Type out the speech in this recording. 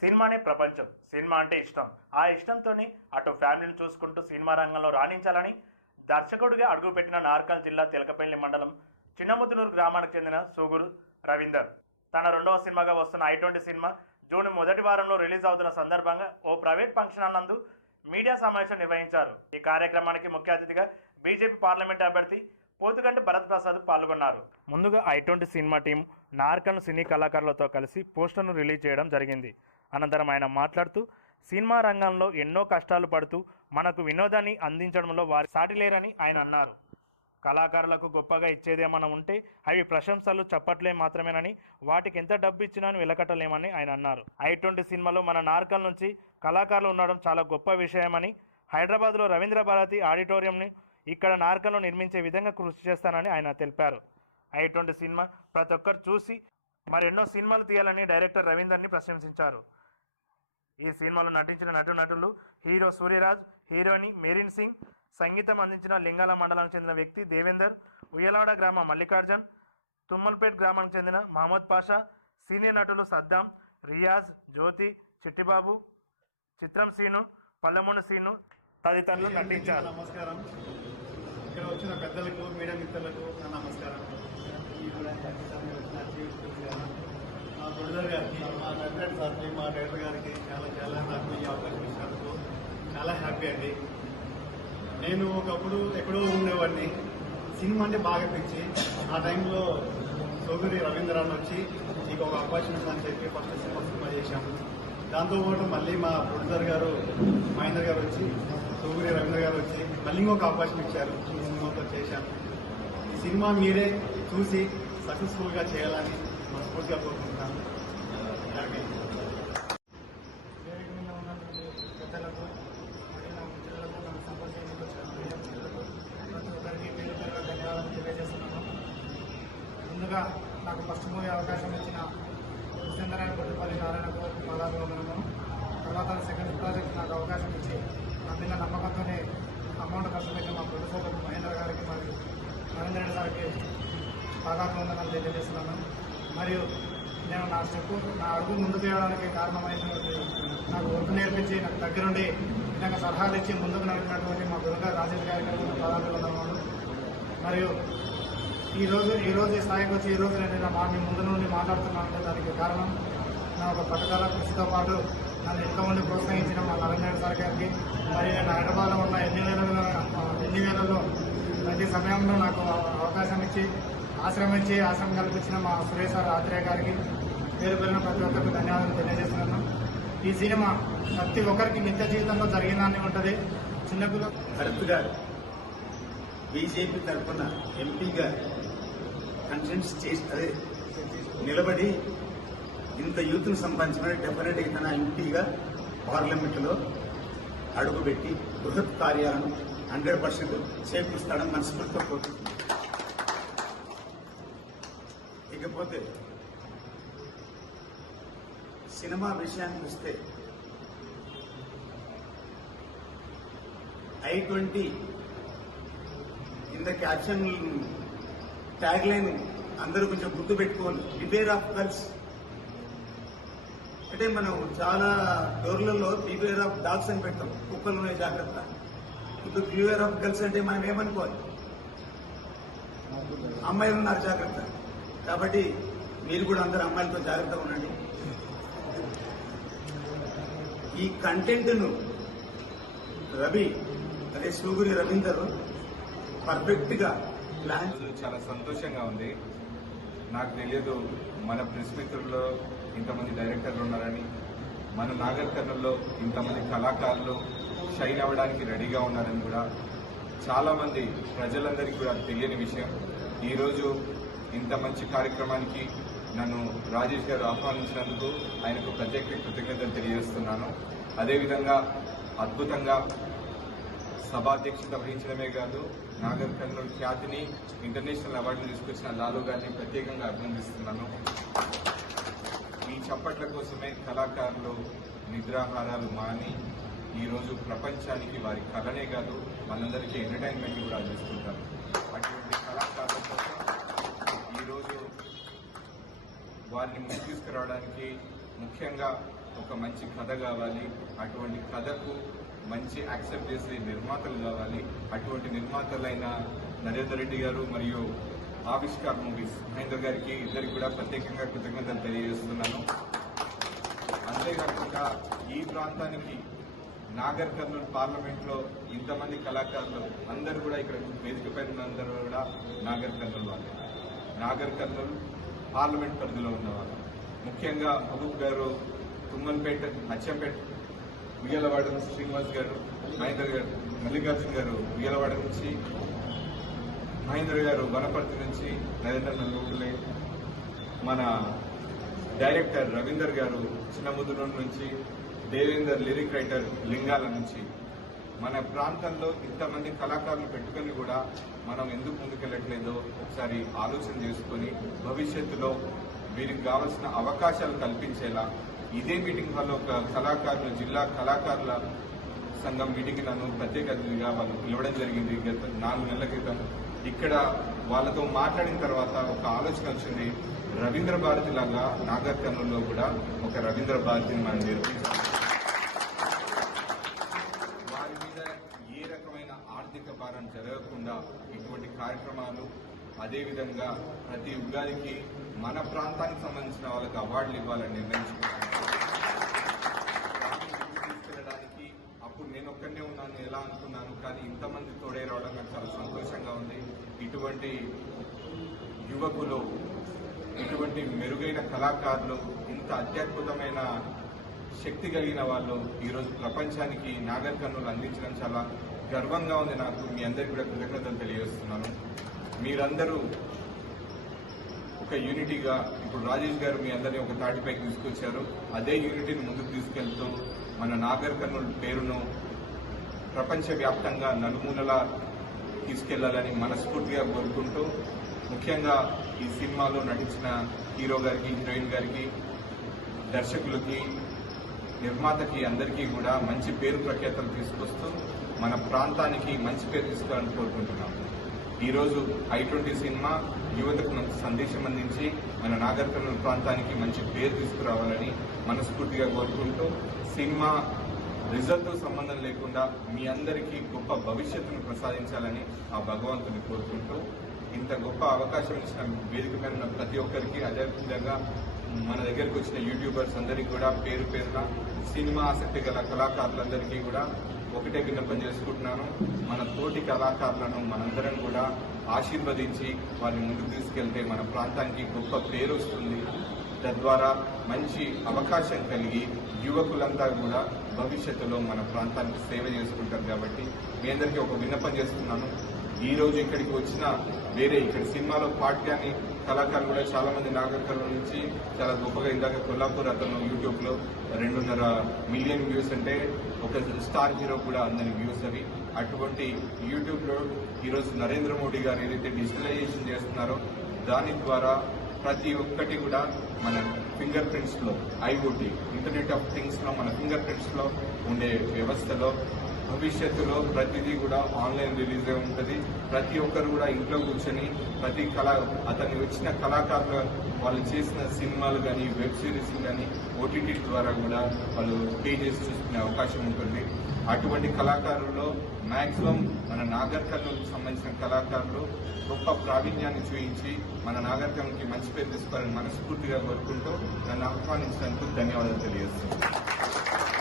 సినిమానే ప్రపంచం. సినిమా అంటే ఇష్టం. ఆ ఇష్టంతోనే అటు ఫ్యామిలీని చూసుకుంటూ సినిమా రంగంలో రాణించాలని దర్శకుడిగా అడుగుపెట్టిన నార్కల్ జిల్లా తెలకపల్లి మండలం చిన్నముతునూరు గ్రామానికి చెందిన సూగురు రవీందర్ తన రెండవ సినిమాగా వస్తున్న I20 సినిమా జూన్ మొదటి వారంలో రిలీజ్ అవుతున్న సందర్భంగా ఓ ప్రైవేట్ ఫంక్షన్ నందు మీడియా సమావేశం నిర్వహించారు. ఈ కార్యక్రమానికి ముఖ్య అతిథిగా బీజేపీ పార్లమెంట్ అభ్యర్థి పోతుగంటి భరత్ ప్రసాద్ పాల్గొన్నారు. ముందుగా I20 సినిమా టీం నార్కల్ సినీ కళాకారులతో కలిసి పోస్టర్ను రిలీజ్ చేయడం జరిగింది. అనంతరం ఆయన మాట్లాడుతూ సినిమా రంగంలో ఎన్నో కష్టాలు పడుతూ మనకు వినోదాన్ని అందించడంలో వారి సాటి లేరని ఆయన అన్నారు. కళాకారులకు గొప్పగా ఇచ్చేదేమన్నా ఉంటే అవి ప్రశంసలు చప్పట్లే మాత్రమేనని, వాటికి ఎంత డబ్బు ఇచ్చినా వెలకట్టలేమని ఆయన అన్నారు. I20 సినిమాలో మన నార్కల్ నుంచి కళాకారులు ఉండడం చాలా గొప్ప విషయమని, హైదరాబాద్లో రవీంద్ర భారతి ఆడిటోరియంని ఇక్కడ నార్కల్లో నిర్మించే విధంగా కృషి చేస్తానని ఆయన తెలిపారు. I20 సినిమా ప్రతి ఒక్కరు చూసి మరెన్నో సినిమాలు తీయాలని డైరెక్టర్ రవీందర్ని ప్రశంసించారు. ఈ సినిమాలో నటించిన నటులు హీరో సూర్యరాజ్, హీరోయిన్ మెరీన్ సింగ్, సంగీతం అందించిన లింగాల మండలానికి చెందిన వ్యక్తి దేవేందర్, ఉయ్యలవాడ గ్రామం మల్లికార్జున్, తుమ్మల్పేట్ గ్రామానికి చెందిన మహమ్మద్ పాషా, సీనియర్ నటులు సద్దాం, రియాజ్, జ్యోతి, చిట్టిబాబు, చిత్రం సీను, పల్లెమూని సీను తదితరులు నటించారు. నమస్కారం. ఇక్కడ వచ్చిన పెద్దలకు, మీడియా మిత్రులకు నా నమస్కారం. మా ప్రొడ్యూసర్ గారికి, మా డైరెక్టర్ సార్కి, మా డైరెక్టర్ గారికి చాలా నాకు ఈ అవకాశం ఇచ్చినందుకు చాలా హ్యాపీ అండి. నేను ఒకప్పుడు ఎక్కడో ఉండేవాడిని, సినిమా అంటే బాగా పిచ్చి. ఆ టైంలో సోగురి రవీంద్రరావు వచ్చి నీకు ఒక అవకాశం అని చెప్పి ఫస్ట్ సినిమా చేశాము. దాంతోపాటు మళ్ళీ మా ప్రొడ్యూసర్ గారు మహేందర్ గారు వచ్చి, సోగురి రవీంద్ర గారు వచ్చి మళ్ళీ ఇంకొక అవకాశం ఇచ్చారు. ఈ సినిమాతో చేశాను. ఈ సినిమా మీరే చూసి సక్సెస్ఫుల్ గా చేయాలని మనస్ఫూర్తిగా కోరుకుంటున్నాను. పెద్దలకు మరియు నా మిత్రులకు, నన్ను సంప్రదించడానికి వచ్చిన మీడియా మిత్రులకు ప్రతి ఒక్కరికి పేరు పేరుగా ధన్యవాదాలు తెలియజేస్తున్నాను. ముందుగా నాకు ఫస్ట్ మూవీ అవకాశం ఇచ్చిన విజేంద్రనారాయణ కొట్టుపల్లి నారాయణకు పాదాభివందనము. తర్వాత సెకండ్ ప్రాజెక్ట్ నాకు అవకాశం ఇచ్చి నా మీద నమ్మకంతోనే అమౌంట్ ఖర్చు పెట్టిన మా ప్రొడ్యూసర్లకు మహేంద్ర గారికి మరియు రవీంద్ర రెడ్డి గారికి పాదాభివందనాలు తెలియజేస్తున్నాను. మరియు నేను నా అడుగు ముందుకు వేయడానికి కారణమైనటువంటి నాకు వర్క్ నేర్పించి నాకు దగ్గరుండి నాకు సలహాలు ఇచ్చి ముందుకు నడిపినటువంటి మా గురుగారు రాజేష్ గారికి పాదాభివందనాలు. మరియు ఈరోజు ఈ స్థాయికి వచ్చి ఈరోజు నేను మీ ముందు నుండి మాట్లాడుతున్నానంటే దానికి కారణం నా ఒక పట్టుదల కృషితో పాటు నన్ను ఇంకా ముందు ప్రోత్సహించిన మా నరేంద్ర సార్ గారికి, మరియు నేను హైదరాబాద్లో ఉన్న ఎన్ని వేలలో ప్రతి సమయంలో నాకు అవకాశం ఇచ్చి ఆశ్రమం కల్పించిన మా సురేష్ సార్ ఆత్రేయ గారికి పేరు పేరున ప్రతి ఒక్కరికి ధన్యవాదాలు తెలియజేస్తున్నాను. ఈ సినిమా ప్రతి ఒక్కరికి నిత్య జీవితంలో జరిగిందని ఉంటుంది. చిన్నపిల్ల భరత్ గారు బీజేపీ తరఫున ఎంపీగా కంటెంట్స్ చేసి నిలబడి ఇంత యూత్ను సంపాదించిన డెఫినెట్ తన ఎంపీగా పార్లమెంటులో అడుగుపెట్టి బృహత్ కార్యాలను 100% చేకూరుస్తాడని మనస్ఫూర్తితో కోరుకుంటున్నాను. ఇకపోతే సినిమా విషయానికి వస్తే I20 ఇంత క్యాప్షన్ ట్యాగ్ లైన్ అందరూ కొంచెం గుర్తు పెట్టుకోవాలి. బివేర్ ఆఫ్ గర్ల్స్ అంటే మనం చాలా డోర్లలో బివేర్ ఆఫ్ డాగ్స్ అని పెడతాం, కుక్కలు జాగ్రత్త. ఇప్పుడు బివేర్ ఆఫ్ గర్ల్స్ అంటే మనం ఏమనుకోవాలి, అమ్మాయిలు ఉన్నారు జాగ్రత్త. కాబట్టి మీరు కూడా అందరు అమ్మాయిలతో జాగ్రత్తగా ఉండండి. ఈ కంటెంట్ను అదే సూగురి రవీందర్ పర్ఫెక్ట్ గా ప్లాన్. చాలా సంతోషంగా ఉంది. నాకు తెలియదు మన ప్రెస్ మిత్రుల్లో ఇంతమంది డైరెక్టర్లు ఉన్నారని, మన నాగర్ కర్నూల్లో ఇంతమంది కళాకారులు షైన్ అవ్వడానికి రెడీగా ఉన్నారని కూడా చాలా మంది ప్రజలందరికీ కూడా తెలియని విషయం. ఈరోజు ఇంత మంచి కార్యక్రమానికి నన్ను రాజేష్ గారు ఆహ్వానించినందుకు ఆయనకు ప్రత్యేక కృతజ్ఞతలు తెలియజేస్తున్నాను. అదేవిధంగా అద్భుతంగా సభాధ్యక్షత వహించడమే కాదు, నాగర్ కర్నూలు ఖ్యాతిని ఇంటర్నేషనల్ అవార్డులు తీసుకొచ్చిన లాలు గారిని ప్రత్యేకంగా అభినందిస్తున్నాను. ఈ చప్పట్ల కోసమే కళాకారులు నిద్రాహారాలు మాని ఈరోజు ప్రపంచానికి వారి కళనే కాదు మనందరికీ ఎంటర్టైన్మెంట్ కూడా అందిస్తుంటారు. అటువంటి కళాకారుల కోసం ఈరోజు వారిని ముందు తీసుకురావడానికి ముఖ్యంగా ఒక మంచి కథ కావాలి, అటువంటి కథకు మంచి యాక్సెప్ట్ చేసే నిర్మాతలు కావాలి. అటువంటి నిర్మాతలైన నరేందర్ రెడ్డి గారు మరియు ఆవిష్కార్ మూవీస్ మహేందర్ గారికి ఇద్దరికి కూడా ప్రత్యేకంగా కృతజ్ఞతలు తెలియజేస్తున్నాను. అంతేకాకుండా ఈ ప్రాంతానికి నాగర్ కర్నూలు పార్లమెంట్లో ఇంతమంది కళాకారులు అందరూ కూడా ఇక్కడ వేదిక పైన అందరూ కూడా నాగర్ కర్నూలు వాళ్ళు. నాగర్ కర్నూలు పార్లమెంట్ పరిధిలో ఉన్నవాళ్ళు. ముఖ్యంగా మహబూబ్ గారు తుమ్మల్పేట, అచ్చంపేట, ఉయ్యలవాడ నుంచి శ్రీనివాస్ గారు, మహేందర్ గారు, మల్లికార్జున గారు ఉయ్యలవాడ నుంచి, మహేందర్ గారు వనపర్తి నుంచి, నరేంద్ర నల్లూరులే, మన డైరెక్టర్ రవీందర్ గారు చిన్నముదునూరు నుంచి, దేవేందర్ లిరిక్ రైటర్ లింగాల నుంచి. మన ప్రాంతంలో ఇంతమంది కళాకారులు పెట్టుకుని కూడా మనం ఎందుకు ముందుకెళ్ళట్లేదో ఒకసారి ఆలోచన చేసుకుని భవిష్యత్తులో వీరికి కావాల్సిన అవకాశాలు కల్పించేలా ఇదే మీటింగ్ హాల్లో ఒక కళాకారులు జిల్లా కళాకారుల సంఘం మీటింగ్ నన్ను ప్రత్యేక అతిథిగా వాళ్ళు పిలవడం జరిగింది గత 4 నెలల క్రితం. ఇక్కడ వాళ్ళతో మాట్లాడిన తర్వాత ఒక ఆలోచన వచ్చింది, రవీంద్ర భారతి లాగా నాగర్ కర్నూలులో కూడా ఒక రవీంద్ర భారతిని మనం నిర్మించాలి. వారి మీద ఏ రకమైన ఆర్థిక భారం జరగకుండా ఇటువంటి కార్యక్రమాలు, అదేవిధంగా ప్రతి ఉగాదికి మన ప్రాంతానికి సంబంధించిన వాళ్ళకి అవార్డులు ఇవ్వాలని నిర్ణయించుకున్నాను. తీసుకెళ్ళడానికి అప్పుడు నేను ఒక్కనే ఉన్నాను ఎలా అనుకున్నాను, కానీ ఇంతమంది తోడే రావడం నాకు చాలా సంతోషంగా ఉంది. ఇటువంటి యువకులు, ఇటువంటి మెరుగైన కళాకారులు, ఇంత అత్యద్భుతమైన శక్తి కలిగిన వాళ్ళు ఈరోజు ప్రపంచానికి నాగర్ కర్నూలు అందించడం చాలా గర్వంగా ఉంది నాకు. మీ అందరికీ కూడా కృతజ్ఞతలు తెలియజేస్తున్నాను. మీరందరూ ఒక యూనిటీగా, ఇప్పుడు రాజేష్ గారు మీ అందరినీ ఒక తాటిపైకి తీసుకొచ్చారు, అదే యూనిటీని ముందుకు తీసుకెళ్తూ మన నాగర్ కర్నూలు పేరును ప్రపంచవ్యాప్తంగా నలుమూలలా తీసుకెళ్లాలని మనస్ఫూర్తిగా కోరుకుంటూ, ముఖ్యంగా ఈ సినిమాలో నటించిన హీరో గారికి, హీరోయిన్ గారికి, దర్శకులకి, నిర్మాతకి అందరికీ కూడా మంచి పేరు ప్రఖ్యాతలు తీసుకొస్తూ మన ప్రాంతానికి మంచి పేరు తీసుకోవాలని కోరుకుంటున్నాం. ఈరోజు I20 సినిమా యువతకు మంచి సందేశం అందించి మన నాగర్ కర్నూలు ప్రాంతానికి మంచి పేరు తీసుకురావాలని మనస్ఫూర్తిగా కోరుకుంటూ, సినిమా రిజల్ట్తో సంబంధం లేకుండా మీ అందరికీ గొప్ప భవిష్యత్తును ప్రసాదించాలని ఆ భగవంతుని కోరుకుంటూ, ఇంత గొప్ప అవకాశం ఇచ్చిన వేదిక మీద ఉన్న ప్రతి ఒక్కరికి, అదేవిధంగా మన దగ్గరికి వచ్చిన యూట్యూబర్స్ అందరికీ కూడా పేరు పేరున, సినిమా ఆసక్తి గల కళాకారులందరికీ కూడా ఒకటే విన్నపం చేసుకుంటున్నాను, మన తోటి కళాకారులను మనందరం కూడా ఆశీర్వదించి వారిని ముందుకు తీసుకెళ్తే మన ప్రాంతానికి గొప్ప పేరు వస్తుంది. తద్వారా మంచి అవకాశం కలిగి యువకులంతా కూడా భవిష్యత్తులో మన ప్రాంతానికి సేవ చేసుకుంటారు. కాబట్టి మీ అందరికీ ఒక విన్నపం చేస్తున్నాను, ఈ రోజు ఇక్కడికి వచ్చిన ఇక్కడ సినిమాలో పార్ట్ కానీ కళాకారులు కూడా చాలా మంది నాగర్ కర్నూలు నుంచి చాలా గొప్పగా, ఇందాక కొల్లాపూర్ అతను యూట్యూబ్ లో 2.5 మిలియన్ వ్యూస్ అంటే ఒక స్టార్ హీరో కూడా అందని వ్యూస్ అవి. అటువంటి యూట్యూబ్ లో ఈరోజు నరేంద్ర మోడీ గారు ఏదైతే డిజిటలైజేషన్ చేస్తున్నారో దాని ద్వారా ప్రతి ఒక్కటి కూడా మన ఫింగర్ ప్రింట్స్ లో, IoT ఇంటర్నెట్ ఆఫ్ థింగ్స్ లో, మన ఫింగర్ ప్రింట్స్ లో ఉండే వ్యవస్థలో భవిష్యత్తులో ప్రతిదీ కూడా ఆన్లైన్ రిలీజ్ ఉంటుంది. ప్రతి ఒక్కరు కూడా ఇంట్లో కూర్చొని ప్రతి అతన్ని వచ్చిన కళాకారులు వాళ్ళు చేసిన సినిమాలు కానీ, వెబ్ సిరీస్ కానీ OTT ద్వారా కూడా వాళ్ళు పే చేసి చూసుకునే అవకాశం ఉంటుంది. అటువంటి కళాకారుల్లో మాక్సిమం మన నాగర్ కర్నూలుకి సంబంధించిన కళాకారులు గొప్ప ప్రావీణ్యాన్ని చూపించి మన నాగర్ కర్నూలుకి మంచి పేరు తీసుకోవాలని మనస్ఫూర్తిగా కోరుకుంటూ నన్ను ఆహ్వానించినందుకు ధన్యవాదాలు తెలియజేస్తున్నాను.